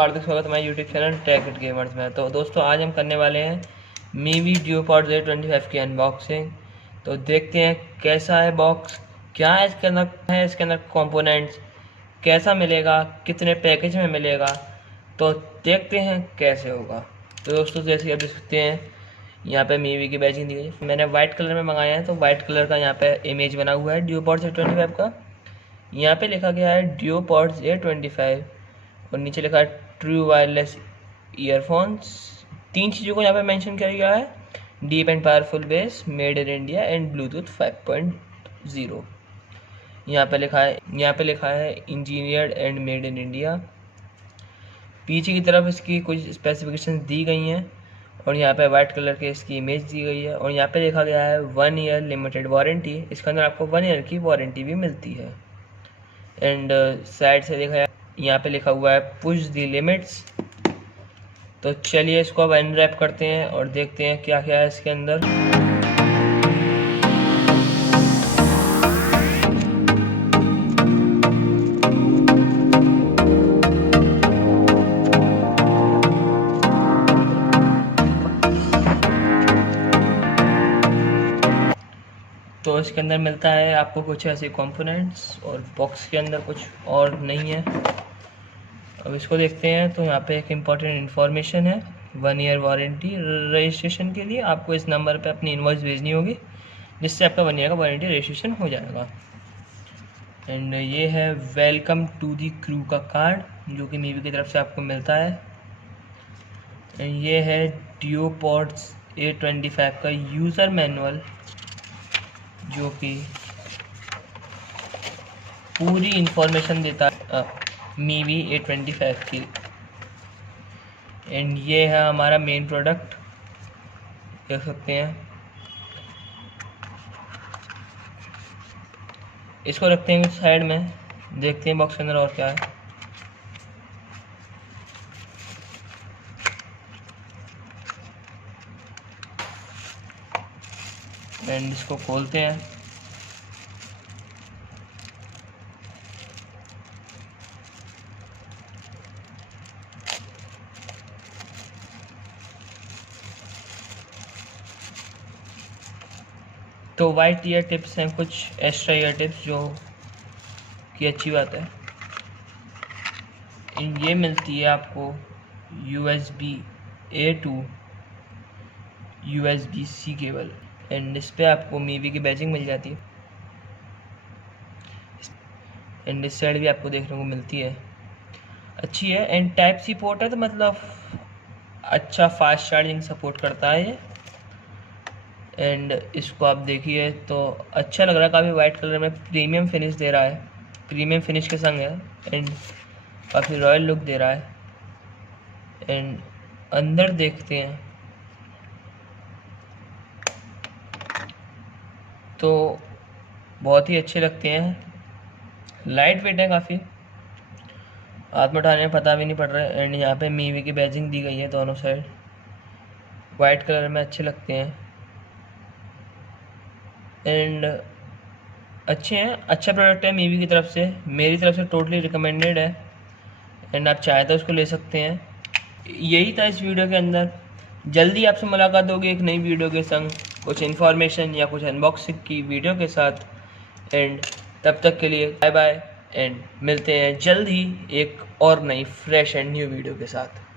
हार्दिक स्वागत है हमारे YouTube channel tech it gamers में। तो दोस्तों आज हम करने वाले हैं मीवी ड्यूपॉड्स A25 की अनबॉक्सिंग। तो देखते हैं कैसा है बॉक्स, क्या है इसके अंदर कंपोनेंट्स, कैसा मिलेगा, कितने पैकेज में मिलेगा, तो देखते हैं कैसे होगा। तो दोस्तों जैसे कि आप देख सकते हैं यहाँ पे मीवी की बैजिंग दी गई है। मैंने वाइट कलर में मंगाया है, तो वाइट कलर का यहाँ पे इमेज बना हुआ है ड्यूपॉड्स A25 का। यहाँ पे लिखा गया है ड्यूपॉड्स A25 और नीचे लिखा है ट्रू वायरलेस ईयरफोन्स। 3 चीज़ों को यहाँ पे मेंशन किया गया है, deep and powerful base, made in India and Bluetooth 5.0। यहाँ पे लिखा है engineered and made in India. पीछे की तरफ इसकी कुछ स्पेसिफिकेशंस दी गई हैं और यहाँ पे वाइट कलर की इसकी इमेज दी गई है और यहाँ पे लिखा गया है 1 ईयर लिमिटेड वारंटी। इसके अंदर आपको 1 ईयर की वारंटी भी मिलती है। एंड साइड से देखा यहाँ पे लिखा हुआ है पुश द लिमिट्स। तो चलिए इसको अब अनरैप करते हैं और देखते हैं क्या क्या है इसके अंदर। तो इसके अंदर मिलता है आपको कुछ ऐसे कंपोनेंट्स और बॉक्स के अंदर कुछ और नहीं है। अब इसको देखते हैं। तो यहाँ पे एक इम्पॉर्टेंट इन्फॉर्मेशन है, 1 ईयर वारंटी। रजिस्ट्रेशन के लिए आपको इस नंबर पे अपनी इनवॉइस भेजनी होगी, जिससे आपका 1 ईयर का वारंटी रजिस्ट्रेशन हो जाएगा। एंड ये है वेलकम टू दी क्रू का कार्ड, जो कि मीवी की तरफ से आपको मिलता है। एंड ये है ड्यूपॉड्स A25 का यूज़र मैनुअल, जो कि पूरी इंफॉर्मेशन देता है मीवी A25 की। एंड ये है हमारा मेन प्रोडक्ट, देख सकते हैं। इसको रखते हैं साइड में, देखते हैं बॉक्स के अंदर और क्या है। एंड इसको खोलते हैं। तो वाइट ईयर टिप्स हैं, कुछ एक्स्ट्रा ईयर टिप्स, जो कि अच्छी बात है। ये मिलती है आपको USB A to USB-C cable. And इस पर आपको मीवी की बैजिंग मिल जाती है। एंड इस साइड भी आपको देखने को मिलती है, अच्छी है। एंड टाइप सी पोर्ट है, तो मतलब अच्छा फास्ट चार्जिंग सपोर्ट करता है ये। एंड इसको आप देखिए तो अच्छा लग रहा है, काफ़ी वाइट कलर में प्रीमियम फिनिश दे रहा है, प्रीमियम फिनिश के संग है। एंड काफ़ी रॉयल लुक दे रहा है। एंड अंदर देखते हैं तो बहुत ही अच्छे लगते हैं, लाइट वेट है काफ़ी, हाथ में उठाने में पता भी नहीं पड़ रहा है। एंड यहाँ पे मीवी की बैजिंग दी गई है दोनों साइड, वाइट कलर में अच्छे लगते हैं। एंड अच्छे हैं, अच्छा प्रोडक्ट है मीवी की तरफ से, मेरी तरफ से टोटली रिकमेंडेड है। एंड आप चाहे तो उसको ले सकते हैं। यही था इस वीडियो के अंदर। जल्दी आपसे मुलाकात होगी एक नई वीडियो के संग, कुछ इन्फॉर्मेशन या कुछ अनबॉक्सिंग की वीडियो के साथ। एंड तब तक के लिए बाय बाय, एंड मिलते हैं जल्द ही एक और नई फ्रेश एंड न्यू वीडियो के साथ।